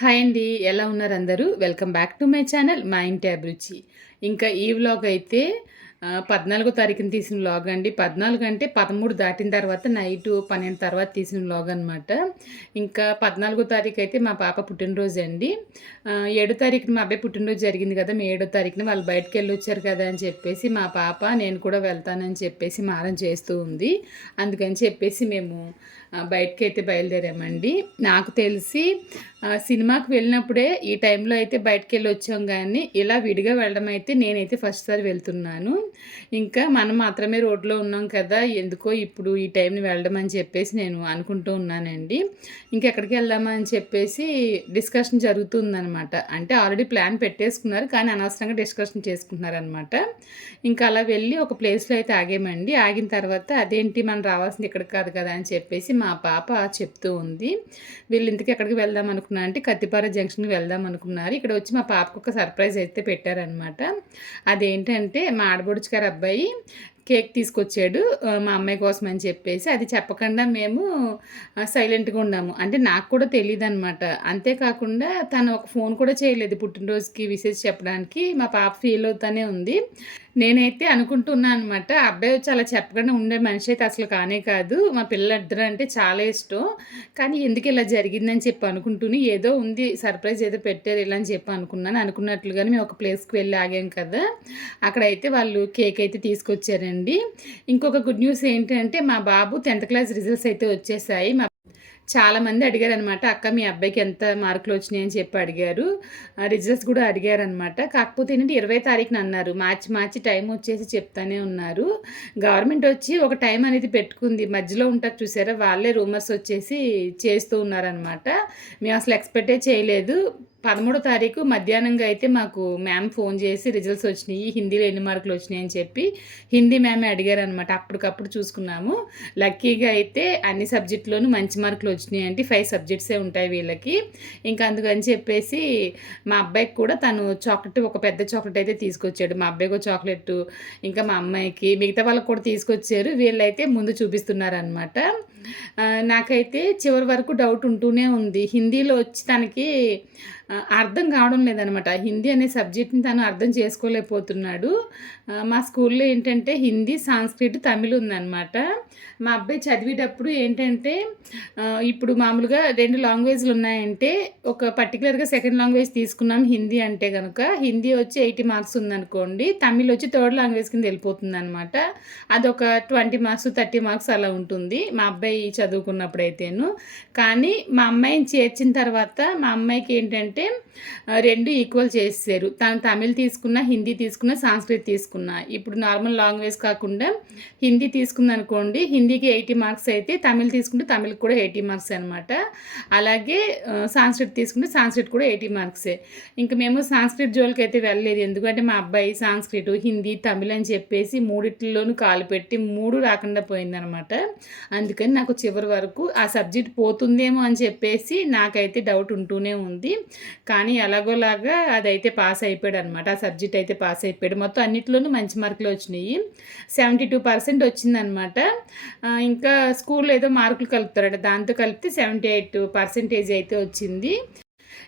Hi అండి ఎలా ఉన్నారు అందరూ? Welcome back to my channel మా ఇంటి అభిరుచి. ఇంకా ఈ వ్లాగ్ అయితే పద్నాలుగో తారీఖున తీసిన వ్లాగ్ అండి. పద్నాలుగు అంటే పదమూడు దాటిన తర్వాత నైట్ పన్నెండు తర్వాత తీసిన వ్లాగ్ అనమాట ఇంకా పద్నాలుగో తారీఖు అయితే మా పాప పుట్టినరోజు అండి. ఏడో తారీఖున మా అబ్బాయి పుట్టినరోజు జరిగింది కదా మీ ఏడో తారీఖున వాళ్ళు బయటకు వెళ్ళి వచ్చారు కదా అని చెప్పేసి మా పాప నేను కూడా వెళ్తానని చెప్పేసి మారం చేస్తూ ఉంది. అందుకని చెప్పేసి మేము బయటకి అయితే బయలుదేరామండి. నాకు తెలిసి సినిమాకి వెళ్ళినప్పుడే ఈ టైంలో అయితే బయటకు వెళ్ళి వచ్చాం కానీ ఇలా విడిగా వెళ్ళడం అయితే నేనైతే ఫస్ట్ సారి వెళ్తున్నాను. ఇంకా మనం మాత్రమే రోడ్లో ఉన్నాం కదా ఎందుకో ఇప్పుడు ఈ టైంని వెళ్ళడం అని చెప్పేసి నేను అనుకుంటూ ఉన్నానండి. ఇంకెక్కడికి వెళ్దామా అని చెప్పేసి డిస్కషన్ జరుగుతుందనమాట అంటే ఆల్రెడీ ప్లాన్ పెట్టేసుకున్నారు కానీ అనవసరంగా డిస్కషన్ చేసుకుంటున్నారనమాట ఇంకా అలా వెళ్ళి ఒక ప్లేస్లో అయితే ఆగామండి. ఆగిన తర్వాత అదేంటి మనం రావాల్సింది ఇక్కడ కాదు కదా అని చెప్పేసి మా పాప చెప్తూ ఉంది వీళ్ళు ఇంతకు ఎక్కడికి వెళ్దాం అనుకున్నా అంటే కత్తిపార జంక్షన్కి వెళ్దాం అనుకున్నారు. ఇక్కడ వచ్చి మా పాపకు ఒక సర్ప్రైజ్ అయితే పెట్టారనమాట అదేంటంటే మా ఆడబొడుచుకారు అబ్బాయి కేక్ తీసుకొచ్చాడు మా అమ్మాయి కోసం అని చెప్పేసి. అది చెప్పకుండా మేము సైలెంట్గా ఉన్నాము. అంటే నాకు కూడా తెలియదు అనమాట అంతేకాకుండా తను ఒక ఫోన్ కూడా చేయలేదు పుట్టినరోజుకి విశేష చెప్పడానికి. మా పాప ఫీల్ అవుతానే ఉంది. నేనైతే అనుకుంటున్నాను అనమాట అబ్బాయి చాలా చెప్పకుండా ఉండే మనిషి అయితే అసలు కానే కాదు. మా పిల్లలిద్దరు అంటే చాలా ఇష్టం. కానీ ఎందుకు ఇలా జరిగిందని చెప్పి అనుకుంటూనే ఏదో ఉంది సర్ప్రైజ్ ఏదో పెట్టారు ఇలా అని చెప్పి అనుకున్నాను. అనుకున్నట్లుగానే మేము ఒక ప్లేస్కి వెళ్ళి ఆగాం కదా. అక్కడైతే వాళ్ళు కేక్ అయితే తీసుకొచ్చారండి. ఇంకొక గుడ్ న్యూస్ ఏంటంటే మా బాబు టెన్త్ క్లాస్ రిజల్ట్స్ అయితే వచ్చేసాయి. మా చాలా మంది అడిగారు అనమాట అక్క మీ అబ్బాయికి ఎంత మార్కులు వచ్చినాయి? అని చెప్పి అడిగారు. ఆ రిజల్ట్స్ కూడా అడిగారు అనమాట కాకపోతే ఏంటంటే ఇరవై తారీఖున అన్నారు మార్చి మార్చి టైం వచ్చేసి చెప్తానే ఉన్నారు. గవర్నమెంట్ వచ్చి ఒక టైం అనేది పెట్టుకుంది మధ్యలో ఉంటారు చూసారా వాళ్ళే రూమర్స్ వచ్చేసి చేస్తూ ఉన్నారనమాట. మేము అసలు ఎక్స్పెక్టే చేయలేదు. పదమూడో తారీఖు మధ్యాహ్నంగా అయితే మాకు మ్యామ్ ఫోన్ చేసి రిజల్ట్స్ వచ్చినాయి హిందీలో ఎన్ని మార్కులు వచ్చినాయి అని చెప్పి హిందీ మ్యామ్ అడిగారు అనమాట అప్పటికప్పుడు చూసుకున్నాము. లక్కీగా అయితే అన్ని సబ్జెక్టులోనూ మంచి మార్కులు వచ్చినాయి అంటే ఫైవ్ సబ్జెక్ట్సే ఉంటాయి వీళ్ళకి. ఇంకా అందుకని చెప్పేసి మా అబ్బాయికి కూడా తను చాక్లెట్ ఒక పెద్ద చాక్లెట్ అయితే తీసుకొచ్చాడు. మా అబ్బాయికి ఒక చాక్లెట్ ఇంకా మా అమ్మాయికి మిగతా వాళ్ళకి కూడా తీసుకొచ్చారు. వీళ్ళైతే ముందు చూపిస్తున్నారనమాట నాకైతే చివరి వరకు డౌట్ ఉంటూనే ఉంది. హిందీలో వచ్చి తనకి అర్థం కావడం లేదనమాట. హిందీ అనే సబ్జెక్ట్ని తను అర్థం చేసుకోలేకపోతున్నాడు. మా స్కూల్లో ఏంటంటే హిందీ సాంస్క్రిట్ తమిళ్ ఉందన్నమాట మా అబ్బాయి చదివేటప్పుడు ఏంటంటే ఇప్పుడు మామూలుగా రెండు లాంగ్వేజ్లు ఉన్నాయంటే ఒక పర్టికులర్గా సెకండ్ లాంగ్వేజ్ తీసుకున్నాం హిందీ అంటే కనుక హిందీ వచ్చి ఎయిటీ మార్క్స్ ఉందనుకోండి తమిళ్ వచ్చి థర్డ్ లాంగ్వేజ్ కింద వెళ్ళిపోతుంది అనమాట అదొక ట్వంటీ మార్క్స్ థర్టీ మార్క్స్ అలా ఉంటుంది మా అబ్బాయి చదువుకున్నప్పుడు అయితేను కానీ మా అమ్మాయిని చేర్చిన తర్వాత మా అమ్మాయికి ఏంటంటే అంటే రెండు ఈక్వల్ చేసేసారు తను తమిళ్ తీసుకున్న హిందీ తీసుకున్న సంస్కృత్ తీసుకున్న. ఇప్పుడు నార్మల్ లాంగ్వేజ్ కాకుండా హిందీ తీసుకుంది అనుకోండి హిందీకి ఎయిటీ మార్క్స్ అయితే తమిళ్ తీసుకుంటే తమిళ్ కూడా ఎయిటీ మార్క్స్ అనమాట అలాగే సాంస్క్రిట్ తీసుకుంటే సాంస్క్రిట్ కూడా ఎయిటీ మార్క్సే ఇంకా మేము సాంస్క్రిట్ జోలికి అయితే వెళ్ళలేదు. ఎందుకంటే మా అబ్బాయి సాంస్క్రిట్ హిందీ తమిళ్ అని చెప్పేసి మూడిట్లోనూ కాలు పెట్టి మూడు రాకుండా పోయిందనమాట అందుకని నాకు చివరి వరకు ఆ సబ్జెక్ట్ పోతుందేమో అని చెప్పేసి నాకైతే డౌట్ ఉంటూనే ఉంది. కానీ ఎలాగోలాగా అదైతే పాస్ అయిపోయాడు అనమాట ఆ సబ్జెక్ట్ అయితే పాస్ అయిపోయాడు. మొత్తం అన్నిట్లోనూ మంచి మార్కులు వచ్చినాయి. సెవెంటీ టూ పర్సెంట్ వచ్చిందనమాట ఇంకా స్కూల్లో ఏదో మార్కులు కలుపుతారట. దాంతో కలిపితే సెవెంటీ ఎయిట్ పర్సెంటేజ్ అయితే వచ్చింది.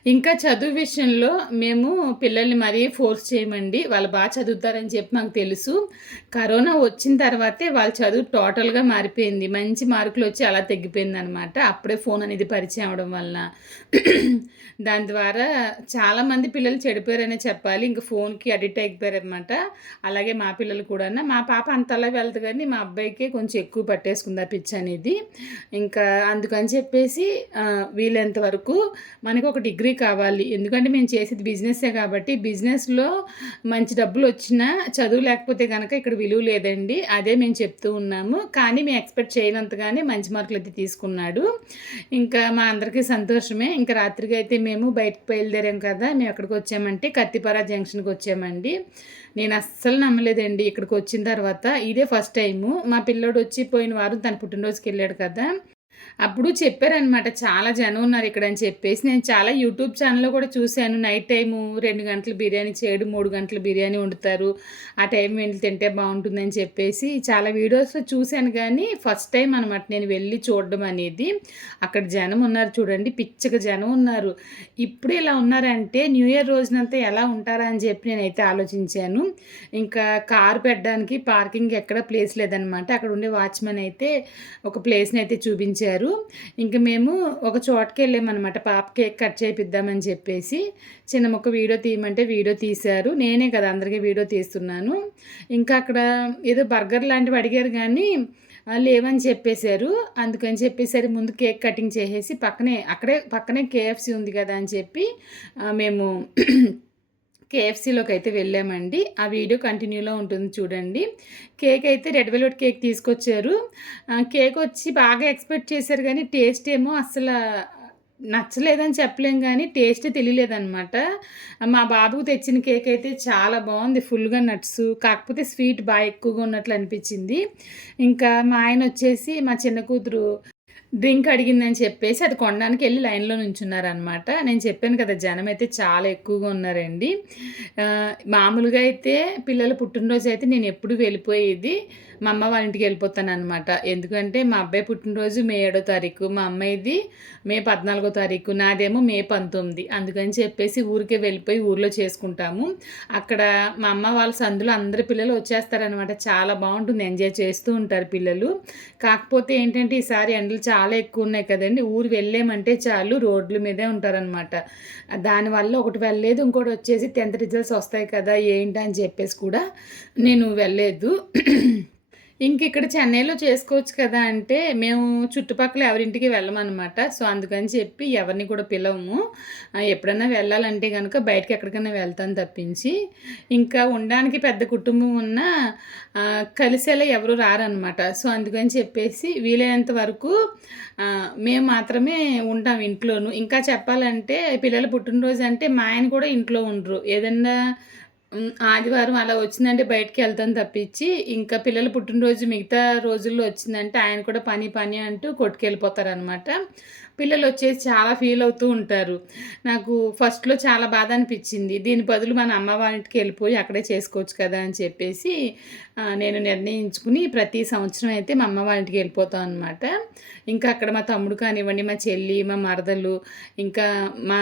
ఇంకా చదువు విషయంలో మేము పిల్లల్ని మరీ ఫోర్స్ చేయమండి. వాళ్ళు బాగా చదువుతారని చెప్పి మాకు తెలుసు. కరోనా వచ్చిన తర్వాతే వాళ్ళ చదువు టోటల్గా మారిపోయింది. మంచి మార్కులు వచ్చి అలా తగ్గిపోయింది అనమాట అప్పుడే ఫోన్ అనేది పరిచయం అవడం వలన. దాని ద్వారా చాలామంది పిల్లలు చెడిపోయారనే చెప్పాలి. ఇంకా ఫోన్కి అడిక్ట్ అయిపోయారు అనమాట అలాగే మా పిల్లలు కూడా మా పాప అంతలా వెళ్తుంది కానీ మా అబ్బాయికే కొంచెం ఎక్కువ పట్టేసుకుంది ఆ పిచ్చి అనేది. ఇంకా అందుకని చెప్పేసి వీలైనంత వరకు మనకు ఒక డిగ్రీ కావాలి. ఎందుకంటే మేము చేసేది బిజినెస్సే కాబట్టి బిజినెస్లో మంచి డబ్బులు వచ్చినా చదువు లేకపోతే కనుక ఇక్కడ విలువ లేదండి. అదే మేము చెప్తూ ఉన్నాము. కానీ మేము ఎక్స్పెక్ట్ చేయనంతగానే మంచి మార్కులు అయితే తీసుకున్నాడు. ఇంకా మా అందరికీ సంతోషమే. ఇంకా రాత్రికి అయితే మేము బయటకు బయలుదేరాం కదా మేము ఎక్కడికి వచ్చామంటే కత్తిపార జంక్షన్కి వచ్చామండి. నేను అస్సలు నమ్మలేదండి ఇక్కడికి వచ్చిన తర్వాత. ఇదే ఫస్ట్ టైము. మా పిల్లోడు వచ్చి పోయిన వారం తన పుట్టినరోజుకి వెళ్ళాడు కదా. అప్పుడు చెప్పారనమాట చాలా జనం ఉన్నారు ఇక్కడ అని చెప్పేసి. నేను చాలా యూట్యూబ్ ఛానల్లో కూడా చూశాను. నైట్ టైము రెండు గంటలు బిర్యానీ చేయడం మూడు గంటలు బిర్యానీ వండుతారు. ఆ టైం వెళ్ళి తింటే బాగుంటుందని చెప్పేసి చాలా వీడియోస్లో చూశాను. కానీ ఫస్ట్ టైం అనమాట నేను వెళ్ళి చూడడం అనేది. అక్కడ జనం ఉన్నారు చూడండి పిచ్చగా జనం ఉన్నారు. ఇప్పుడు ఇలా ఉన్నారంటే న్యూ ఇయర్ రోజునంతా ఎలా ఉంటారా అని చెప్పి నేనైతే ఆలోచించాను. ఇంకా కారు పెట్టడానికి పార్కింగ్ ఎక్కడ ప్లేస్ లేదనమాట అక్కడ ఉండే వాచ్మెన్ అయితే ఒక ప్లేస్ని అయితే చూపించారు. ఇంకా మేము ఒక చోటకి వెళ్ళామన్నమాట పాప కేక్ కట్ చేపిద్దామని చెప్పేసి చిన్న మొక్క వీడియో తీయమంటే వీడియో తీశారు. నేనే కదా అందరికీ వీడియో తీస్తున్నాను. ఇంకా అక్కడ ఏదో బర్గర్ లాంటివి అడిగారు కానీ లేవని చెప్పేశారు. అందుకని చెప్పేసరి ముందు కేక్ కటింగ్ చేసేసి పక్కనే అక్కడే పక్కనే కేఎఫ్సి ఉంది కదా అని చెప్పి మేము కేఎఫ్సీలోకి అయితే వెళ్ళామండి. ఆ వీడియో కంటిన్యూలో ఉంటుంది చూడండి. కేక్ అయితే రెడ్ వెల్వెట్ కేక్ తీసుకొచ్చారు. కేక్ వచ్చి బాగా ఎక్స్పెక్ట్ చేశారు కానీ టేస్ట్ ఏమో అసలు నచ్చలేదని చెప్పలేం కానీ టేస్ట్ తెలియలేదనమాట మా బాబుకు తెచ్చిన కేక్ అయితే చాలా బాగుంది. ఫుల్గా నట్స్ కాకపోతే స్వీట్ బాగా ఎక్కువగా ఉన్నట్లు అనిపించింది. ఇంకా మా ఆయన వచ్చేసి మా చిన్న కూతురు డ్రింక్ అడిగిందని చెప్పేసి అది కొనడానికి వెళ్ళి లైన్లో నుంచున్నారనమాట నేను చెప్పాను కదా జనం అయితే చాలా ఎక్కువగా ఉన్నారండి. మామూలుగా అయితే పిల్లల పుట్టినరోజు అయితే నేను ఎప్పుడు వెళ్ళిపోయేది మా అమ్మ వాళ్ళ ఇంటికి వెళ్ళిపోతాను అనమాట ఎందుకంటే మా అబ్బాయి పుట్టినరోజు మే ఏడో తారీఖు. మా అమ్మాయిది మే పద్నాలుగో తారీఖు. నాదేమో మే పంతొమ్మిది. అందుకని చెప్పేసి ఊరికే వెళ్ళిపోయి ఊర్లో చేసుకుంటాము. అక్కడ మా అమ్మ వాళ్ళ సందులో అందరి పిల్లలు వచ్చేస్తారనమాట చాలా బాగుంటుంది. ఎంజాయ్ చేస్తూ ఉంటారు పిల్లలు. కాకపోతే ఏంటంటే ఈసారి ఎండలు చాలా ఎక్కువ ఉన్నాయి కదండి. ఊరు వెళ్ళామంటే చాలు రోడ్ల మీదే ఉంటారనమాట దానివల్ల ఒకటి వెళ్ళలేదు ఇంకోటి వచ్చేసి టెన్త్ రిజల్ట్స్ వస్తాయి కదా ఏంటి అని చెప్పేసి కూడా నేను వెళ్ళలేదు. ఇంక ఇక్కడ చెన్నైలో చేసుకోవచ్చు కదా అంటే మేము చుట్టుపక్కల ఎవరింటికి వెళ్ళమన్నమాట. సో అందుకని చెప్పి ఎవరిని కూడా పిలవము. ఎప్పుడన్నా వెళ్ళాలంటే కనుక బయటకి ఎక్కడికైనా వెళ్తాను తప్పించి. ఇంకా ఉండడానికి పెద్ద కుటుంబం ఉన్నా కలిసేలా ఎవరు రారనమాట సో అందుకని చెప్పేసి వీలైనంత వరకు మేము మాత్రమే ఉంటాం ఇంట్లోనూ. ఇంకా చెప్పాలంటే పిల్లల పుట్టినరోజు అంటే మా ఆయన కూడా ఇంట్లో ఉండరు. ఏదన్నా ఆదివారం అలా వచ్చిందంటే బయటికి వెళ్తాను తప్పించి ఇంకా పిల్లల పుట్టినరోజు మిగతా రోజుల్లో వచ్చిందంటే ఆయన కూడా పని పని అంటూ కొట్టుకెళ్ళిపోతారనమాట. పిల్లలు వచ్చేసి చాలా ఫీల్ అవుతూ ఉంటారు. నాకు ఫస్ట్లో చాలా బాధ అనిపించింది. దీని బదులు మన అమ్మ వాళ్ళకి వెళ్ళిపోయి అక్కడే చేసుకోవచ్చు కదా అని చెప్పేసి నేను నిర్ణయించుకుని ప్రతి సంవత్సరం అయితే మా అమ్మ వాళ్ళకి వెళ్ళిపోతాం అనమాట ఇంకా అక్కడ మా తమ్ముడు కానివ్వండి మా చెల్లి మా మరదలు ఇంకా మా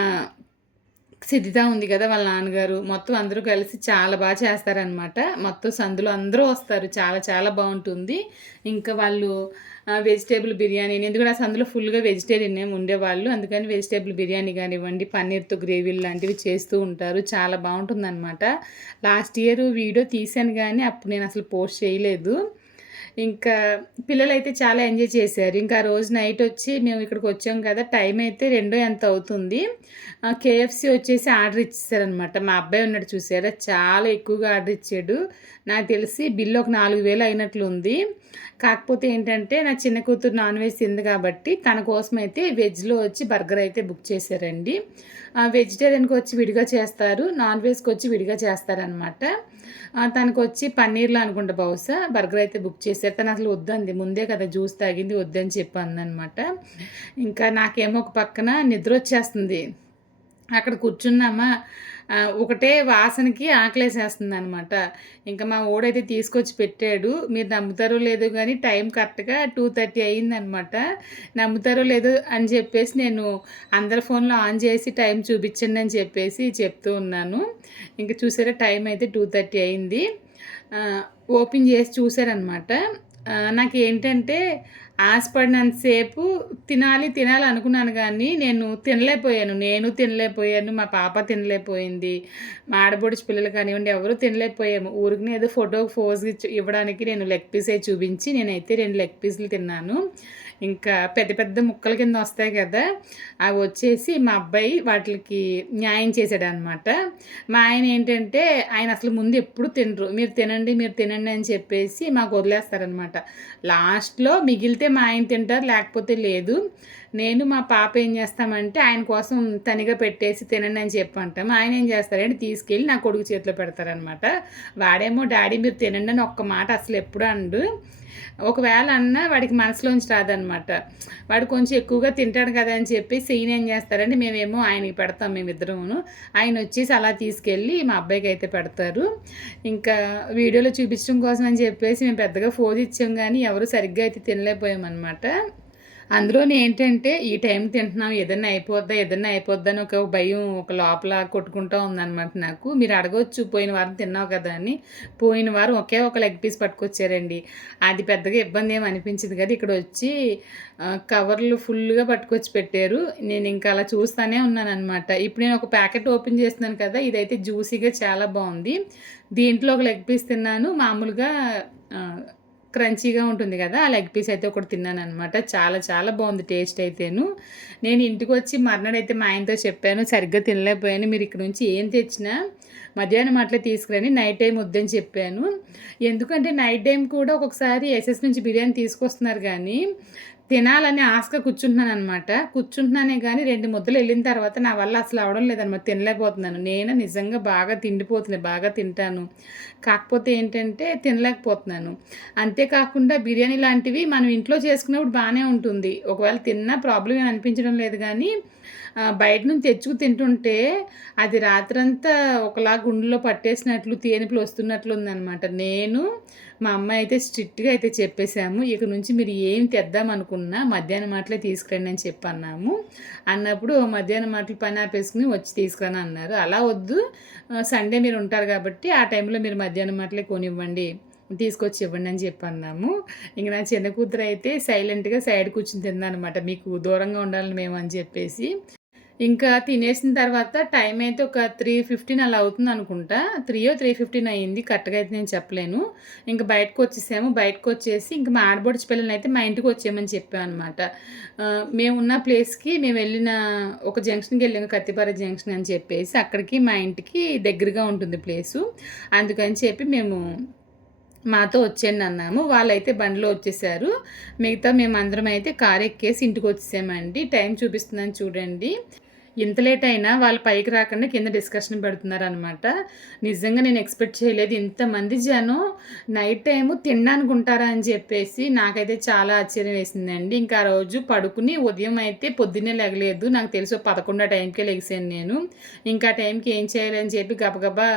సిద్ధిత ఉంది కదా వాళ్ళ నాన్నగారు. మొత్తం అందరూ కలిసి చాలా బాగా చేస్తారనమాట మొత్తం సందులో అందరూ వస్తారు. చాలా చాలా బాగుంటుంది. ఇంకా వాళ్ళు వెజిటేబుల్ బిర్యానీ ఎందుకంటే ఆ సందులో ఫుల్గా వెజిటేరియన్ ఏమి ఉండేవాళ్ళు. అందుకని వెజిటేబుల్ బిర్యానీ కానివ్వండి పన్నీర్తో గ్రేవీలు లాంటివి చేస్తూ ఉంటారు. చాలా బాగుంటుందన్నమాట. లాస్ట్ ఇయర్ వీడియో తీశాను కానీ అప్పుడు నేను అసలు పోస్ట్ చేయలేదు. ఇంకా పిల్లలైతే చాలా ఎంజాయ్ చేశారు. ఇంకా రోజు నైట్ వచ్చి మేము ఇక్కడికి వచ్చాం కదా టైం అయితే రెండో ఎంత అవుతుంది. కేఎఫ్సి వచ్చేసి ఆర్డర్ ఇచ్చేసారనమాట మా అబ్బాయి ఉన్నాడు చూసారా చాలా ఎక్కువగా ఆర్డర్ ఇచ్చాడు. నాకు తెలిసి బిల్లు ఒక నాలుగు వేలు అయినట్లు ఉంది కాకపోతే ఏంటంటే నా చిన్న కూతురు నాన్ వెజ్ తింది కాబట్టి తన కోసం అయితే వెజ్లో వచ్చి బర్గర్ అయితే బుక్ చేశారండి. వెజిటేరియన్కి వచ్చి విడిగా చేస్తారు నాన్ వెజ్కి వచ్చి విడిగా చేస్తారనమాట తనకు వచ్చి పన్నీర్లో అనుకుంటా బహుశా. బర్గర్ అయితే బుక్ చేశారు. తను అసలు వద్దంది. ముందే కదా జ్యూస్ తాగింది వద్దని చెప్పి అందనమాట ఇంకా నాకేమో ఒక పక్కన నిద్ర వచ్చేస్తుంది. అక్కడ కూర్చున్నామా? ఒకటే వాసనకి ఆకలేసేస్తుంది అనమాట ఇంకా మా ఓడైతే తీసుకొచ్చి పెట్టాడు. మీరు నమ్ముతారో లేదో కానీ టైం కరెక్ట్గా టూ థర్టీ అయ్యిందనమాట నమ్ముతారో లేదో అని చెప్పేసి నేను అందరి ఫోన్లో ఆన్ చేసి టైం చూపించండి అని చెప్పేసి చెప్తూ ఉన్నాను. ఇంకా చూసారా టైం అయితే టూ థర్టీ అయింది. ఓపెన్ చేసి చూసారనమాట నాకు ఏంటంటే ఆశపడినంతసేపు తినాలి తినాలి అనుకున్నాను కానీ నేను తినలేకపోయాను. నేను తినలేకపోయాను మా పాప తినలేకపోయింది మా ఆడబొడిచి పిల్లలు కానివ్వండి ఎవరు తినలేకపోయాము. ఊరికి ఏదో ఫోటో ఫోజ్ ఇవ్వడానికి నేను లెగ్ పీసే చూపించి నేనైతే రెండు లెగ్ పీసులు తిన్నాను. ఇంకా పెద్ద పెద్ద ముక్కల కింద వస్తాయి కదా అవి వచ్చేసి మా అబ్బాయి వాటికి న్యాయం చేశాడు అనమాట మా ఆయన ఏంటంటే ఆయన అసలు ముందు ఎప్పుడు తినరు. మీరు తినండి మీరు తినండి అని చెప్పేసి మాకు వదిలేస్తారనమాట. లాస్ట్లో మిగిలితే మా ఆయన తింటారు లేకపోతే లేదు. నేను మా పాప ఏం చేస్తామంటే ఆయన కోసం తనిగా పెట్టేసి తినండి అని చెప్పి అంటాం ఆయన ఏం చేస్తారంటే తీసుకెళ్ళి నా కొడుకు చేతిలో పెడతారనమాట. వాడేమో డాడీ మీరు తినండి అని ఒక్క మాట అసలు ఎప్పుడు అండు. ఒకవేళ అన్న వాడికి మనసులోంచి రాదనమాట. వాడు కొంచెం ఎక్కువగా తింటాడు కదా అని చెప్పి సీన్ ఏం చేస్తారంటే మేమేమో ఆయనకి పెడతాం మేమిద్దరమును. ఆయన వచ్చేసి అలా తీసుకెళ్ళి మా అబ్బాయికి అయితే పెడతారు. ఇంకా వీడియోలో చూపించడం కోసం అని చెప్పేసి మేము పెద్దగా ఫోన్ ఇచ్చాం కానీ ఎవరు సరిగ్గా అయితే తినలేకపోయామన్నమాట అందులోనే ఏంటంటే ఈ టైం తింటున్నాం ఏదన్నా అయిపోద్దా ఏదన్నా అయిపోద్దా అని ఒక భయం ఒక లోపల కొట్టుకుంటూ ఉందన్నమాట నాకు. మీరు అడగొచ్చు పోయిన వారం తిన్నావు కదా అని. పోయిన వారం ఒకే ఒక లెగ్ పీస్ పట్టుకొచ్చారండి. అది పెద్దగా ఇబ్బంది ఏమి అనిపించింది కదా ఇక్కడ వచ్చి కవర్లు ఫుల్గా పట్టుకొచ్చి పెట్టారు. నేను ఇంకా అలా చూస్తూనే ఉన్నాను అనమాట ఇప్పుడు నేను ఒక ప్యాకెట్ ఓపెన్ చేస్తున్నాను కదా ఇదైతే జ్యూసీగా చాలా బాగుంది. దీంట్లో ఒక లెగ్ పీస్ తిన్నాను. మామూలుగా క్రంచీగా ఉంటుంది కదా ఆ లెగ్ పీస్ అయితే ఒకటి తిన్నాను అనమాట చాలా చాలా బాగుంది టేస్ట్ అయితేను. నేను ఇంటికి వచ్చి మర్నాడైతే మా ఆయనతో చెప్పాను సరిగ్గా తినలేకపోయాను మీరు ఇక్కడ నుంచి ఏం తెచ్చినా మధ్యాహ్నం అట్లా తీసుకురండి నైట్ టైం వద్దని చెప్పాను. ఎందుకంటే నైట్ టైం కూడా ఒక్కొక్కసారి ఎస్ఎస్ నుంచి బిర్యానీ తీసుకొస్తున్నారు కానీ తినాలని ఆశగా కూర్చుంటున్నాను అనమాట కూర్చుంటున్నానే కానీ రెండు ముద్దలు వెళ్ళిన తర్వాత నా వల్ల అసలు అవడం లేదనమాట తినలేకపోతున్నాను. నేను నిజంగా బాగా తిండిపోతున్నాను బాగా తింటాను. కాకపోతే ఏంటంటే తినలేకపోతున్నాను. అంతేకాకుండా బిర్యానీ లాంటివి మనం ఇంట్లో చేసుకున్నప్పుడు బాగానే ఉంటుంది. ఒకవేళ తిన్నా ప్రాబ్లం ఏమి అనిపించడం లేదు కానీ బయట నుంచి తెచ్చుకు తింటుంటే అది రాత్రంతా ఒకలా గుండెలో పట్టేసినట్లు తేనిపులు వస్తున్నట్లు ఉందన్నమాట. నేను మా అమ్మ అయితే స్ట్రిక్ట్గా అయితే చెప్పేశాము ఇక నుంచి మీరు ఏం తెద్దాం అనుకున్నా మధ్యాహ్నం మాటలే తీసుకురండి అని చెప్పి అన్నాము. అన్నప్పుడు మధ్యాహ్నం మాటలు పని ఆపేసుకుని వచ్చి తీసుకురాని అన్నారు. అలా వద్దు సండే మీరు ఉంటారు కాబట్టి ఆ టైంలో మీరు మధ్యాహ్నం మాటలే కొనివ్వండి తీసుకొచ్చి ఇవ్వండి అని చెప్పి అన్నాము. ఇంక నా చిన్న కూతురు అయితే సైలెంట్గా సైడ్ కూర్చుని తిందనమాట మీకు దూరంగా ఉండాలని మేము అని చెప్పేసి ఇంకా తినేసిన తర్వాత టైం అయితే ఒక త్రీ ఫిఫ్టీన్ అలా అవుతుంది అనుకుంటా. త్రీయో త్రీ ఫిఫ్టీన్ అయ్యింది. కరెక్ట్గా అయితే నేను చెప్పలేను. ఇంకా బయటకు వచ్చేసాము. బయటకు వచ్చేసి ఇంకా మా ఆడబొడిచి పిల్లలు అయితే మా ఇంటికి వచ్చేయమని చెప్పాను అనమాట మేము ఉన్న ప్లేస్కి మేము వెళ్ళిన ఒక జంక్షన్కి వెళ్ళాము కత్తిపార జంక్షన్ అని చెప్పేసి అక్కడికి మా ఇంటికి దగ్గరగా ఉంటుంది ప్లేసు అందుకని చెప్పి మేము మాతో వచ్చేయండి అన్నాము. వాళ్ళైతే బండిలో వచ్చేసారు. మిగతా మేము అందరం అయితే కారు ఎక్కేసి ఇంటికి వచ్చేసామండి. టైం చూపిస్తుందని చూడండి. ఇంత లేట్ అయినా వాళ్ళు పైకి రాకుండా కింద డిస్కషన్ పెడుతున్నారనమాట నిజంగా నేను ఎక్స్పెక్ట్ చేయలేదు. ఇంతమంది జనం నైట్ టైము తినడానికి ఉంటారా అని చెప్పేసి నాకైతే చాలా ఆశ్చర్యం వేసిందండి. ఇంకా ఆ రోజు పడుకుని ఉదయం అయితే పొద్దున్నే లెగలేదు. నాకు తెలుసు పదకొండు టైంకే లెగిసాను నేను. ఇంకా టైంకి ఏం చేయాలని చెప్పి గబగబా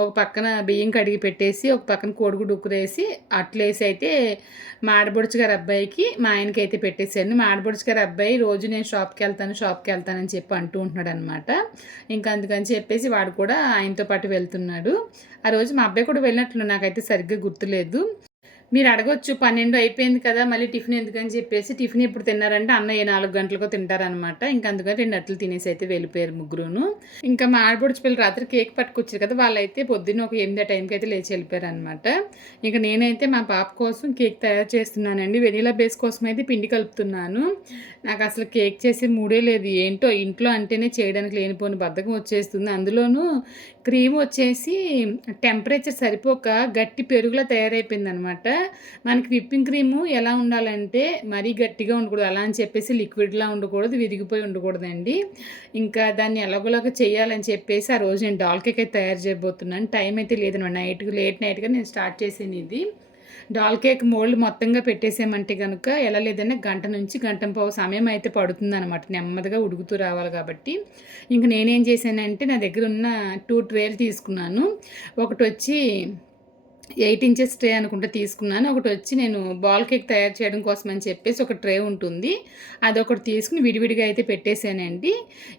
ఒక పక్కన బియ్యం కడిగి పెట్టేసి ఒక పక్కన కోడిగుడు ఉక్కురేసి అట్లేసి అయితే మాడబొడుచు గారి అబ్బాయికి మా ఆయనకి అయితే పెట్టేశాను మాడబొడుచు గారి అబ్బాయి రోజు నేను షాప్కి వెళ్తాను షాప్కి వెళ్తానని చెప్పి అంటూ ఉంటున్నాడు అనమాట ఇంకా అందుకని చెప్పేసి వాడు కూడా ఆయనతో పాటు వెళ్తున్నాడు. ఆ రోజు మా అబ్బాయి కూడా వెళ్ళినట్లు నాకైతే సరిగ్గా గుర్తులేదు. మీరు అడగొచ్చు పన్నెండు అయిపోయింది కదా మళ్ళీ టిఫిన్ ఎందుకని చెప్పేసి టిఫిన్ ఇప్పుడు తిన్నారంటే అన్నయ్య నాలుగు గంటలకు తింటారనమాట ఇంకా అందుకని రెండు అట్లు తినేసి అయితే వెళ్ళిపోయారు ముగ్గురును. ఇంకా మా ఆడపడుచు పిల్లలు రాత్రి కేక్ పట్టుకొచ్చారు కదా వాళ్ళైతే పొద్దున్న ఒక ఎనిమిది టైంకి అయితే లేచి వెళ్ళిపోయారు అనమాట ఇంకా నేనైతే మా పాప కోసం కేక్ తయారు చేస్తున్నానండి. వెనీలా బేస్ కోసం అయితే పిండి కలుపుతున్నాను. నాకు అసలు కేక్ చేసే మూడే లేదు. ఏంటో ఇంట్లో అంటేనే చేయడానికి లేనిపోని బద్ధకం వచ్చేస్తుంది. అందులోనూ క్రీమ్ వచ్చేసి టెంపరేచర్ సరిపోక గట్టి పెరుగులా తయారైపోయింది అనమాట మనకి విప్పింగ్ క్రీము ఎలా ఉండాలంటే మరీ గట్టిగా ఉండకూడదు. అలా అని చెప్పేసి లిక్విడ్లా ఉండకూడదు విరిగిపోయి ఉండకూడదండి. ఇంకా దాన్ని ఎలాగోలాగా చేయాలని చెప్పేసి ఆ రోజు నేను డాల్ కేక్ అయితే తయారు చేయబోతున్నాను. టైం అయితే లేదనమాట. నైట్కి లేట్ నైట్గా నేను స్టార్ట్ చేసాను ఇది డాల్ కేక్ మోల్డ్ మొత్తంగా పెట్టేసామంటే కనుక ఎలా లేదన్నా గంట నుంచి గంట పావు సమయం అయితే పడుతుంది అనమాట నెమ్మదిగా ఉడుకుతూ రావాలి కాబట్టి. ఇంక నేనేం చేశానంటే నా దగ్గర ఉన్న టూ ట్రేలు తీసుకున్నాను. ఒకటి వచ్చి ఎయిట్ ఇంచెస్ ట్రే అనుకుంటే తీసుకున్నాను. ఒకటి వచ్చి నేను బాల్ కేక్ తయారు చేయడం కోసం అని చెప్పేసి ఒక ట్రే ఉంటుంది. అదొకటి తీసుకుని విడివిడిగా అయితే పెట్టేశానండి.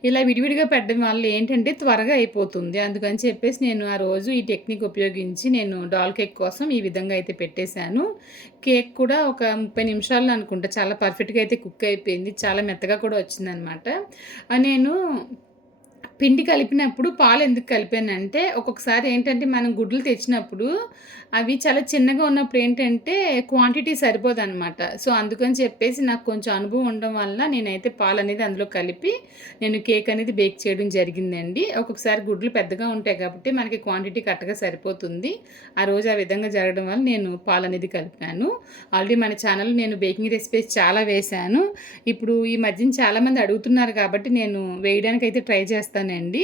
ఇలా విడివిడిగా పెట్టడం వల్ల ఏంటంటే త్వరగా అయిపోతుంది. అందుకని చెప్పేసి నేను ఆ రోజు ఈ టెక్నిక్ ఉపయోగించి నేను డాల్ కేక్ కోసం ఈ విధంగా అయితే పెట్టేశాను. కేక్ కూడా ఒక ముప్పై నిమిషాల్లో అనుకుంటా. చాలా పర్ఫెక్ట్గా అయితే కుక్ అయిపోయింది. చాలా మెత్తగా కూడా వచ్చిందనమాట. నేను పిండి కలిపినప్పుడు పాలు ఎందుకు కలిపానంటే ఒక్కొక్కసారి ఏంటంటే మనం గుడ్లు తెచ్చినప్పుడు అవి చాలా చిన్నగా ఉన్నప్పుడు ఏంటంటే క్వాంటిటీ సరిపోదన్నమాట సో అందుకని చెప్పేసి నాకు కొంచెం అనుభవం ఉండడం వల్ల నేనైతే పాలు అనేది అందులో కలిపి నేను కేక్ అనేది బేక్ చేయడం జరిగిందండి. ఒక్కొక్కసారి గుడ్లు పెద్దగా ఉంటాయి కాబట్టి మనకి క్వాంటిటీ కరెక్ట్గా సరిపోతుంది. ఆ రోజు ఆ విధంగా జరగడం వల్ల నేను పాలు అనేది కలిపాను. ఆల్రెడీ మన ఛానల్ నేను బేకింగ్ రెసిపీస్ చాలా వేశాను. ఇప్పుడు ఈ మధ్యన చాలామంది అడుగుతున్నారు కాబట్టి నేను వేయడానికి అయితే ట్రై పెట్టానండి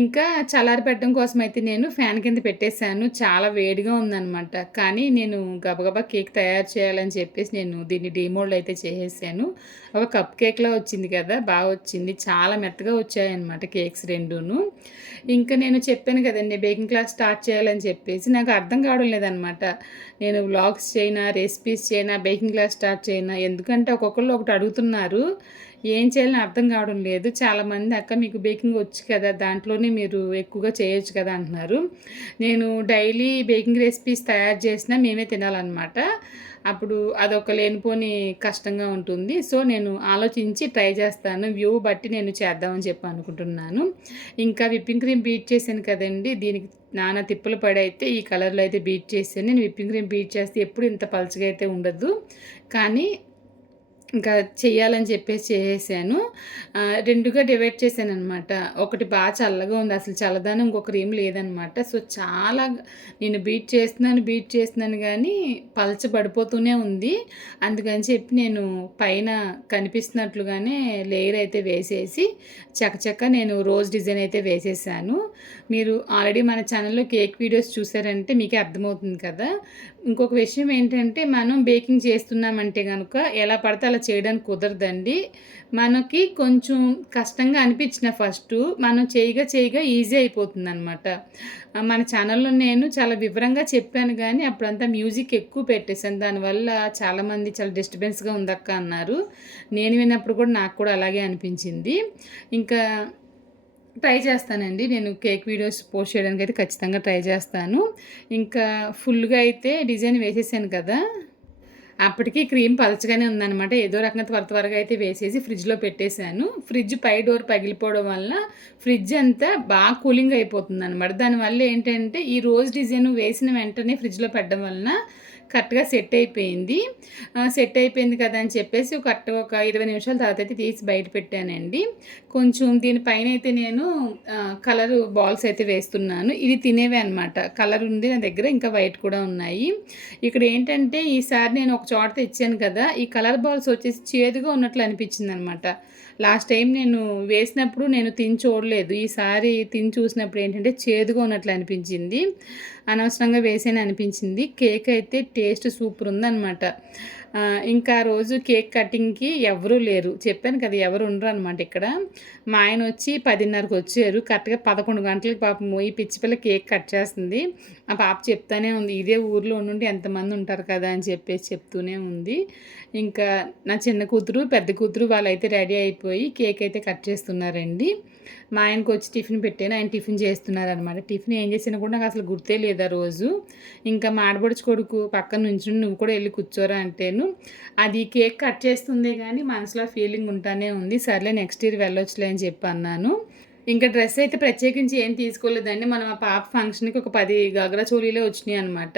ఇంకా చల్లారి పెట్టడం కోసం అయితే నేను ఫ్యాన్ కింద పెట్టేశాను. చాలా వేడిగా ఉందనమాట కానీ నేను గబగబా కేక్ తయారు చేయాలని చెప్పేసి నేను దీన్ని డీమోల్డ్ అయితే చేసేసాను. ఒక కప్ కేక్లా వచ్చింది కదా బాగా వచ్చింది. చాలా మెత్తగా వచ్చాయన్నమాట కేక్స్ రెండును. ఇంకా నేను చెప్పాను కదండి బేకింగ్ క్లాస్ స్టార్ట్ చేయాలని చెప్పేసి నాకు అర్థం కావడం లేదనమాట నేను వ్లాగ్స్ చేయనా రెసిపీస్ చేయనా బేకింగ్ క్లాస్ స్టార్ట్ చేయనా ఎందుకంటే ఒక్కొక్కళ్ళు ఒకటి అడుగుతున్నారు. ఏం చేయాలని అర్థం కావడం లేదు. చాలామంది అక్క మీకు బేకింగ్ వచ్చు కదా దాంట్లోనే మీరు ఎక్కువగా చేయొచ్చు కదా అంటున్నారు. నేను డైలీ బేకింగ్ రెసిపీస్ తయారు చేసినా మేమే తినాలన్నమాట. అప్పుడు అదొక లేనిపోని కష్టంగా ఉంటుంది. సో నేను ఆలోచించి ట్రై చేస్తాను. వ్యూ బట్టి నేను చేద్దామని చెప్పి అనుకుంటున్నాను. ఇంకా విప్పింగ్ క్రీమ్ బీట్ చేశాను కదండి. దీనికి నానా తిప్పలు పడైతే ఈ కలర్లో అయితే బీట్ చేశాను. నేను విప్పింగ్ క్రీమ్ బీట్ చేస్తే ఎప్పుడు ఇంత పలచగా అయితే ఉండదు. కానీ ఇంకా చేయాలని చెప్పేసి చేసేసాను. రెండుగా డివైడ్ చేశాను అనమాట ఒకటి బాగా చల్లగా ఉంది అసలు చల్లదాని ఇంకొకటి ఏం లేదనమాట సో చాలా నేను బీట్ చేస్తున్నాను బీట్ చేస్తున్నాను కానీ పలచబడిపోతూనే ఉంది. అందుకని చెప్పి నేను పైన కనిపిస్తున్నట్లుగానే లేయర్ అయితే వేసేసి చకచక నేను రోజ్ డిజైన్ అయితే వేసేసాను. మీరు ఆల్రెడీ మన ఛానల్లో కేక్ వీడియోస్ చూసారంటే మీకే అర్థమవుతుంది కదా. ఇంకొక విషయం ఏంటంటే మనం బేకింగ్ చేస్తున్నామంటే కనుక ఎలా పడితే అలా చేయడానికి కుదరదండి. మనకి కొంచెం కష్టంగా అనిపించిన ఫస్ట్ మనం చేయగా చేయగా ఈజీ అయిపోతుంది అనమాట మన ఛానల్లో నేను చాలా వివరంగా చెప్పాను కానీ అప్పుడంతా మ్యూజిక్ ఎక్కువ పెట్టేశాను. దానివల్ల చాలామంది చాలా డిస్టర్బెన్స్గా ఉందక్క అన్నారు. నేను విన్నప్పుడు కూడా నాకు కూడా అలాగే అనిపించింది. ఇంకా ట్రై చేస్తానండి. నేను కేక్ వీడియోస్ పోస్ట్ చేయడానికి అయితే ఖచ్చితంగా ట్రై చేస్తాను. ఇంకా ఫుల్గా అయితే డిజైన్ వేసేసాను కదా. అప్పటికి క్రీమ్ పలచగానే ఉందనమాట ఏదో రకంగా త్వర త్వరగా అయితే వేసేసి ఫ్రిడ్జ్లో పెట్టేశాను. ఫ్రిడ్జ్ పై డోర్ పగిలిపోవడం వల్ల ఫ్రిడ్జ్ అంతా బాగా కూలింగ్ అయిపోతుంది అనమాట దానివల్ల ఏంటంటే ఈ రోజ్ డిజైన్ వేసిన వెంటనే ఫ్రిడ్జ్లో పెట్టడం వలన కరెక్ట్గా సెట్ అయిపోయింది సెట్ అయిపోయింది కదా అని చెప్పేసి కరెక్ట్ ఒక ఇరవై నిమిషాల తర్వాత అయితే తీసి బయట పెట్టానండి. కొంచెం దీనిపైన అయితే నేను కలర్ బాల్స్ అయితే వేస్తున్నాను. ఇది తినేవే అనమాట కలర్ ఉంది నా దగ్గర ఇంకా వైట్ కూడా ఉన్నాయి. ఇక్కడ ఏంటంటే ఈసారి నేను ఒక చోట తెచ్చాను కదా ఈ కలర్ బాల్స్ వచ్చేసి చేదుగా ఉన్నట్లు అనిపించింది అనమాట లాస్ట్ టైం నేను వేసినప్పుడు నేను తిని చూడలేదు. ఈసారి తిని చూసినప్పుడు ఏంటంటే చేదుగా ఉన్నట్లు అనిపించింది. అనవసరంగా వేసాను అనిపించింది. కేక్ అయితే టేస్ట్ సూపర్ ఉందన్నమాట. ఇంకా రోజు కేక్ కటింగ్కి ఎవరూ లేరు. చెప్పాను కదా ఎవరు ఉండరు అనమాట ఇక్కడ. మా ఆయన వచ్చి పదిన్నరకు వచ్చారు. కరెక్ట్గా పదకొండు గంటలకి పాపం ఈ పిచ్చి పిల్ల కేక్ కట్ చేస్తుంది. ఆ పాప చెప్తానే ఉంది ఇదే ఊర్లో ఉండి ఎంతమంది ఉంటారు కదా? అని చెప్పేసి చెప్తూనే ఉంది. ఇంకా నా చిన్న కూతురు పెద్ద కూతురు వాళ్ళైతే రెడీ అయిపోయి కేక్ అయితే కట్ చేస్తున్నారండి. మా ఆయనకు వచ్చి టిఫిన్ పెట్టాను. ఆయన టిఫిన్ చేస్తున్నారనమాట టిఫిన్ ఏం చేసినా కూడా నాకు అసలు గుర్తే లేదా రోజు. ఇంకా మాడబడుచు కొడుకు పక్కన నుంచి నువ్వు కూడా వెళ్ళి కూర్చోరా అంటేను అది కేక్ కట్ చేస్తుందే కానీ మనసులో ఫీలింగ్ ఉంటానే ఉంది. సర్లే నెక్స్ట్ ఇయర్ వెళ్ళొచ్చులే అని చెప్పి అన్నాను. ఇంకా డ్రెస్ అయితే ప్రత్యేకించి ఏం తీసుకోలేదండి. మనం ఆ పాప ఫంక్షన్కి ఒక పది గగరా చోలీలే వచ్చినాయి అనమాట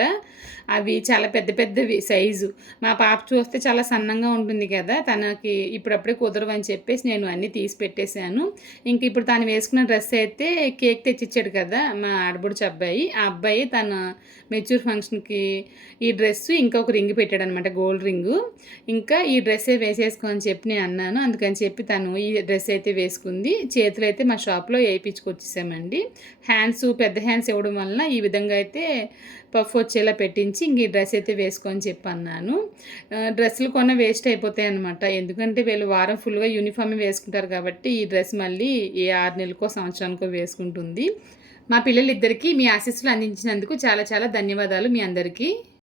అవి చాలా పెద్ద పెద్దవి సైజు. మా పాప చూస్తే చాలా సన్నంగా ఉంటుంది కదా తనకి ఇప్పుడప్పుడే కుదరవు అని చెప్పేసి నేను అన్నీ తీసి పెట్టేశాను. ఇంక ఇప్పుడు తను వేసుకున్న డ్రెస్ అయితే కేక్ తెచ్చిచ్చాడు కదా మా ఆడబుడిచి అబ్బాయి. ఆ అబ్బాయి తన మెచ్యూర్ ఫంక్షన్కి ఈ డ్రెస్ ఇంకా ఒక రింగ్ పెట్టాడు అనమాట గోల్డ్ రింగు. ఇంకా ఈ డ్రెస్సే వేసేసుకో అని చెప్పి నేను అన్నాను. అందుకని చెప్పి తను ఈ డ్రెస్ అయితే వేసుకుంది. చేతులు అయితే మా షాప్లో వేయించుకొచ్చేసామండి. హ్యాండ్స్ పెద్ద హ్యాండ్స్ ఇవ్వడం వలన ఈ విధంగా అయితే పఫ్ వచ్చేలా పెట్టించి ఇంక ఈ డ్రెస్ అయితే వేసుకొని చెప్పి అన్నాను డ్రెస్సులు కొన్న వేస్ట్ అయిపోతాయి అనమాట ఎందుకంటే వీళ్ళు వారం ఫుల్గా యూనిఫామ్ వేసుకుంటారు కాబట్టి ఈ డ్రెస్ మళ్ళీ ఏ ఆరు నెలలకో సంవత్సరానికో వేసుకుంటుంది. మా పిల్లలిద్దరికీ మీ ఆశీస్సులు అందించినందుకు చాలా చాలా ధన్యవాదాలు మీ అందరికీ.